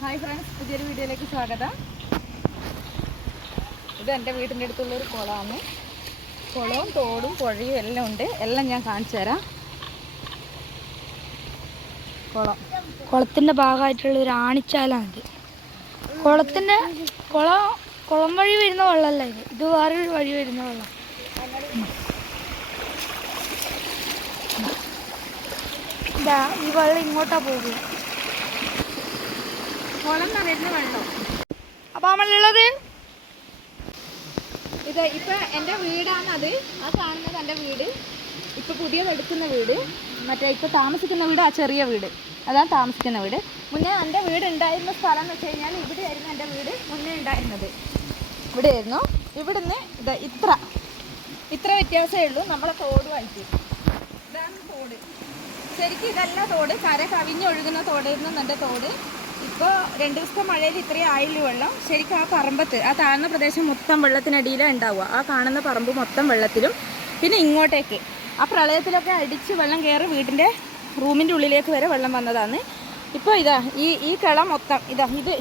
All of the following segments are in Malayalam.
ഹായ് ഫ്രണ്ട്സ് പുതിയൊരു വീഡിയോയിലേക്ക് സ്വാഗതം. ഇത് എന്റെ വീടിന്റെ അടുത്തുള്ളൊരു കുളമാണ്. കുളവും തോടും പുഴയും എല്ലാം ഉണ്ട്. എല്ലാം ഞാൻ കാണിച്ചു തരാം. കുളം. കുളത്തിന്റെ ഭാഗമായിട്ടുള്ള ഒരു ആണിച്ചാലാണ് കുളത്തിന്റെ കുളം കുളം വഴി വരുന്ന വെള്ളമല്ല ഇത്. ഇത് വേറൊരു വഴി വരുന്ന വെള്ളം. ഈ വെള്ളം ഇങ്ങോട്ടാ പോകുക. കുളം നിറയുന്ന വെള്ളം. അപ്പൊ നമ്മളുള്ളത് ഇത് ഇപ്പം എന്റെ വീടാണ് അത് ആ കാണുന്നത് എന്റെ വീട്. ഇപ്പൊ പുതിയത് എടുക്കുന്ന വീട്. മറ്റേ ഇപ്പൊ താമസിക്കുന്ന വീട് ആ ചെറിയ വീട്. അതാണ് താമസിക്കുന്ന വീട്. മുന്നേ എന്റെ വീട് ഉണ്ടായിരുന്ന സ്ഥലം എന്ന് വെച്ച് കഴിഞ്ഞാൽ ഇവിടെയായിരുന്നു എന്റെ വീട് മുന്നേ ഉണ്ടായിരുന്നത്. ഇവിടെയായിരുന്നു. ഇവിടുന്ന് ഇത് ഇത്ര. ഇത്ര വ്യത്യാസമേ ഉള്ളൂ. നമ്മളെ തോട് തോടുമായിട്ട് ഇതാണ് തോട്. ശരിക്കും ഇതല്ല തോട്. കര കവിഞ്ഞൊഴുകുന്ന തോടായിരുന്നു എന്റെ തോട്. ഇപ്പോൾ രണ്ട് ദിവസത്തെ മഴയിൽ ഇത്രയും ആയില്ല വെള്ളം? ശരിക്കും ആ പറമ്പത്ത് ആ താഴ്ന്ന പ്രദേശം മൊത്തം വെള്ളത്തിനടിയിലാണ് ഉണ്ടാവുക. ആ കാണുന്ന പറമ്പ് മൊത്തം വെള്ളത്തിലും. പിന്നെ ഇങ്ങോട്ടേക്ക്. ആ പ്രളയത്തിലൊക്കെ അടിച്ച് വെള്ളം കയറി വീടിന്റെ റൂമിന്റെ ഉള്ളിലേക്ക് വരെ വെള്ളം വന്നതാണ്. ഇപ്പോൾ ഇതാ ഈ ഈ കിള മൊത്തം ഇതാ ഇത്.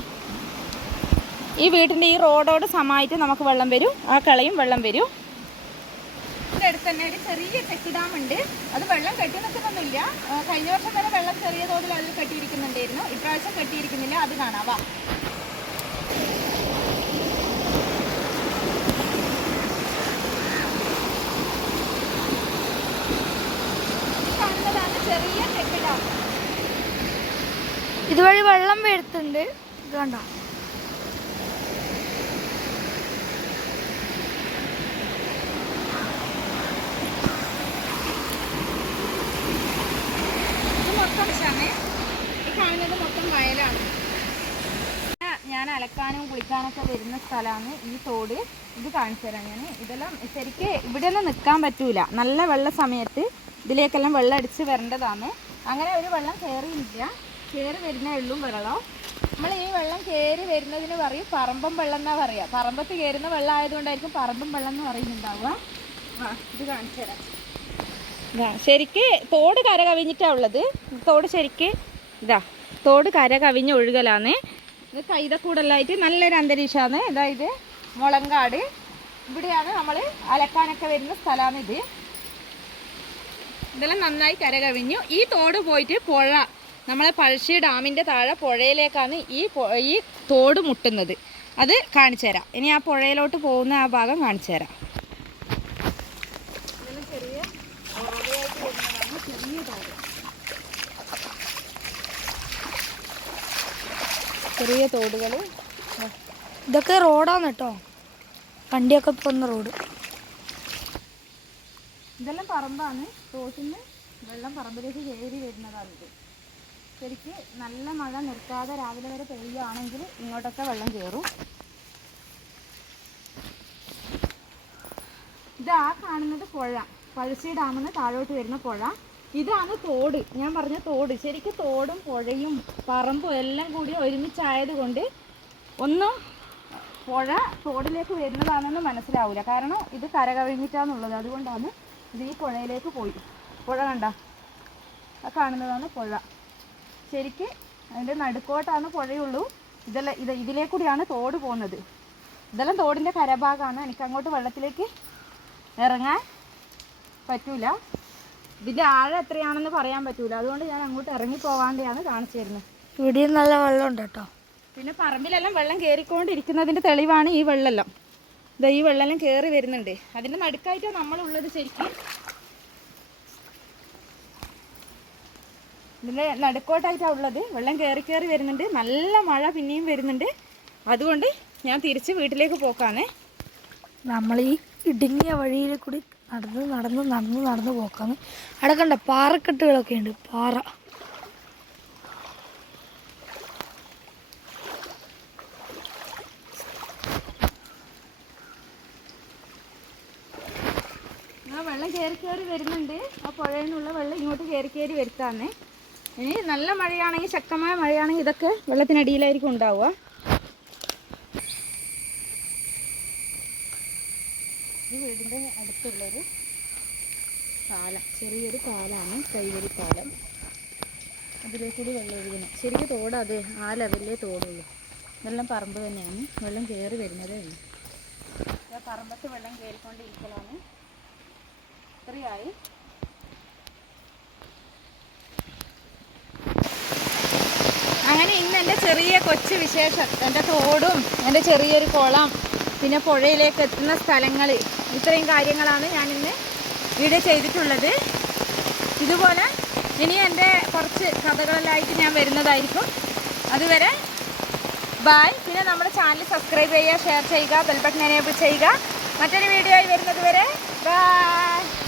ഈ വീട്ടിന്റെ ഈ റോഡോട് സമായിട്ട് നമുക്ക് വെള്ളം വരും. ആ കളയും വെള്ളം വരും. ഇതിന്റെ അടുത്ത് തന്നെ ഒരു ചെറിയ ചെക്ക് ഡാം ഉണ്ട്. അത് വെള്ളം കെട്ടി നിൽക്കുന്നൊന്നുമില്ല കഴിഞ്ഞ വർഷം വരെ വെള്ളം ചെറിയ തോതിൽ അതിൽ കെട്ടിയിരിക്കുന്നുണ്ടായിരുന്നു. ഇപ്രാവശ്യം കെട്ടിയിരിക്കുന്നില്ല. അത് കാണാം. വാ. ഈ ചെറിയ ഇതുവഴി വെള്ളം വരുത്തുണ്ട് ഇത് കണ്ടോ ഇത് വയലാണ്. ഞാൻ അലക്കാനും കുളിക്കാനൊക്കെ വരുന്ന സ്ഥലമാണ് ഈ തോട്. ഇത് കാണിച്ചു തരാം ഞാൻ. ഇതെല്ലാം ശരിക്ക് ഇവിടെ ഒന്നും നിൽക്കാൻ പറ്റൂല. നല്ല വെള്ള സമയത്ത് ഇതിലേക്കെല്ലാം വെള്ളം അടിച്ച് വരേണ്ടതാണ്. അങ്ങനെ ഒരു വെള്ളം കയറിയില്ല. കയറി വരുന്നേ ഉള്ളൂ വെള്ളം. നമ്മൾ ഈ വെള്ളം കയറി വരുന്നതിന് പറയും പറമ്പം വെള്ളം എന്നാ പറയുക പറമ്പത്ത് കയറുന്ന വെള്ളം ആയതുകൊണ്ടായിരിക്കും പറമ്പം വെള്ളം എന്ന് പറയുന്നുണ്ടാവുക. ആ ഇത് കാണിച്ചു തരാം. ശരിക്ക് തോട് കര കവിഞ്ഞിട്ടാ ഉള്ളത്. തോട് ശരിക്ക് ഇതാ തോട് കര കവിഞ്ഞ് ഒഴുകലാണ്. ഇത് കൈതക്കൂടലായിട്ട് നല്ലൊരു അന്തരീക്ഷമാണ്. ഇതായത് മുളങ്കാട്. ഇവിടെയാണ് നമ്മൾ അലക്കാനൊക്കെ വരുന്ന സ്ഥലമാണ് ഇത്. ഇതെല്ലാം നന്നായി കര കവിഞ്ഞു. ഈ തോട് പോയിട്ട് പുഴ നമ്മളെ പഴശ്ശി ഡാമിന്റെ താഴെ പുഴയിലേക്കാണ് ഈ ഈ തോട് മുട്ടുന്നത്. അത് കാണിച്ചു തരാം ഇനി ആ പുഴയിലോട്ട് പോകുന്ന ആ ഭാഗം കാണിച്ചു തരാം ഇതെല്ലാം ചെറിയ ഓറയായിട്ട് വരുന്നതാണ് ചെറിയ തോടുകൾ. ഇതൊക്കെ റോഡാണ് കേട്ടോ. വണ്ടിയൊക്കെ പോകുന്ന റോഡ്. ഇതെല്ലാം പറമ്പാണ്. റോഡിന് വെള്ളം പറമ്പിലേക്ക് കയറി വരുന്നതാണ് ഇത്. ശരിക്ക് നല്ല മഴ നിർത്താതെ രാവിലെ വരെ പെയ്യുകയാണെങ്കിൽ ഇങ്ങോട്ടൊക്കെ വെള്ളം കയറും. ഇത് കാണുന്നത് പുഴ. പഴശ്ശി ഡാമിൽ നിന്ന് താഴോട്ട് വരുന്ന പുഴ. ഇതാണ് തോട്. ഞാൻ പറഞ്ഞ തോട്. ശരിക്കും തോടും പുഴയും പറമ്പും എല്ലാം കൂടി ഒരുമിച്ചായത് കൊണ്ട് ഒന്നും പുഴ തോടിലേക്ക് വരുന്നതാണെന്ന് മനസ്സിലാവില്ല കാരണം ഇത് കര കവിഞ്ഞിട്ടാന്നുള്ളത് അതുകൊണ്ടാണ് ഇത് ഈ പുഴയിലേക്ക് പോയി. പുഴ കണ്ട? ആ കാണുന്നതാണ് പുഴ. ശരിക്ക് അതിന്റെ നടുക്കോട്ടാണ് പുഴയുള്ളൂ. ഇതെല്ലാം ഇത് ഇതിലേക്കൂടിയാണ് തോട് പോകുന്നത്. ഇതെല്ലാം തോടിന്റെ കരഭാഗമാണ്. എനിക്ക് അങ്ങോട്ട് വെള്ളത്തിലേക്ക് ഇറങ്ങാൻ പറ്റൂല. ഇതിന്റെ ആഴം എത്രയാണെന്ന് പറയാൻ പറ്റൂല. അതുകൊണ്ട് ഞാൻ അങ്ങോട്ട് ഇറങ്ങി പോകാതെയാണ് കാണിച്ചു തരുന്നത്. ഇവിടെയും നല്ല വെള്ളം ഉണ്ട് കേട്ടോ. പിന്നെ പറമ്പിലെല്ലാം വെള്ളം കേറിക്കൊണ്ടിരിക്കുന്നതിന്റെ തെളിവാണ് ഈ വെള്ളമെല്ലാം ഇതാ ഈ വെള്ളമെല്ലാം കയറി വരുന്നുണ്ട്. അതിന്റെ നടുക്കായിട്ടാണ് നമ്മളുള്ളത് ശരിക്കും. ഇതിന്റെ നടുക്കോട്ടായിട്ടാണ് ഉള്ളത്. വെള്ളം കയറി കയറി വരുന്നുണ്ട്. നല്ല മഴ പിന്നെയും വരുന്നുണ്ട്. അതുകൊണ്ട് ഞാൻ തിരിച്ച് വീട്ടിലേക്ക് പോക്കാണ് നമ്മൾ ഈ ഇടുങ്ങിയ വഴിയിൽ കൂടി നടന്ന് നടന്ന് നടന്ന് നടന്ന് പോക്കാന്ന് അവിടെ കണ്ട പാറക്കെട്ടുകളൊക്കെ ഉണ്ട് പാറ. വെള്ളം കയറി കയറി വരുന്നുണ്ട്. ആ പുഴയിൽ വെള്ളം ഇങ്ങോട്ട് കയറി കയറി വരുത്താന്നേ. ഇനി നല്ല മഴയാണെങ്കിൽ ശക്തമായ മഴയാണെങ്കിൽ ഇതൊക്കെ വെള്ളത്തിനടിയിലായിരിക്കും ഉണ്ടാവുക. ഈ വീടിന്റെ അടുത്തുള്ളൊരു പാലം. ചെറിയൊരു പാലമാണ് കൈവരി പാലം. അതിലേക്കൂടി വെള്ളം ഒഴുകുന്നത് ശരിക്കും തോട് അത്. ആ ലെവലിലേ തോടുള്ളൂ. വെള്ളം പറമ്പ് തന്നെയാണ്. വെള്ളം കയറി വരുന്നതേ ഉള്ളൂ. പറമ്പത്ത് വെള്ളം കയറിക്കൊണ്ടിരിക്കലാണ് ഇത്രയായി. അങ്ങനെ ഇന്ന് എന്റെ ചെറിയ കൊച്ചു വിശേഷം. എന്റെ തോടും എന്റെ ചെറിയൊരു കുളം. പിന്നെ പുഴയിലേക്ക് എത്തുന്ന സ്ഥലങ്ങൾ. ഇത്രയും കാര്യങ്ങളാണ് ഞാൻ ഇന്ന് വീഡിയോ ചെയ്തിട്ടുള്ളത്. ഇതുപോലെ ഇനി എന്റെ കുറച്ച് കഥകളിലായിട്ട് ഞാൻ വരുന്നതായിരിക്കും. അതുവരെ ബായ് പിന്നെ നമ്മുടെ ചാനൽ സബ്സ്ക്രൈബ് ചെയ്യുക ഷെയർ ചെയ്യുക ബെൽബട്ടൺ എനേബിൾ ചെയ്യുക. മറ്റൊരു വീഡിയോ ആയി വരുന്നത് വരെ ബായ്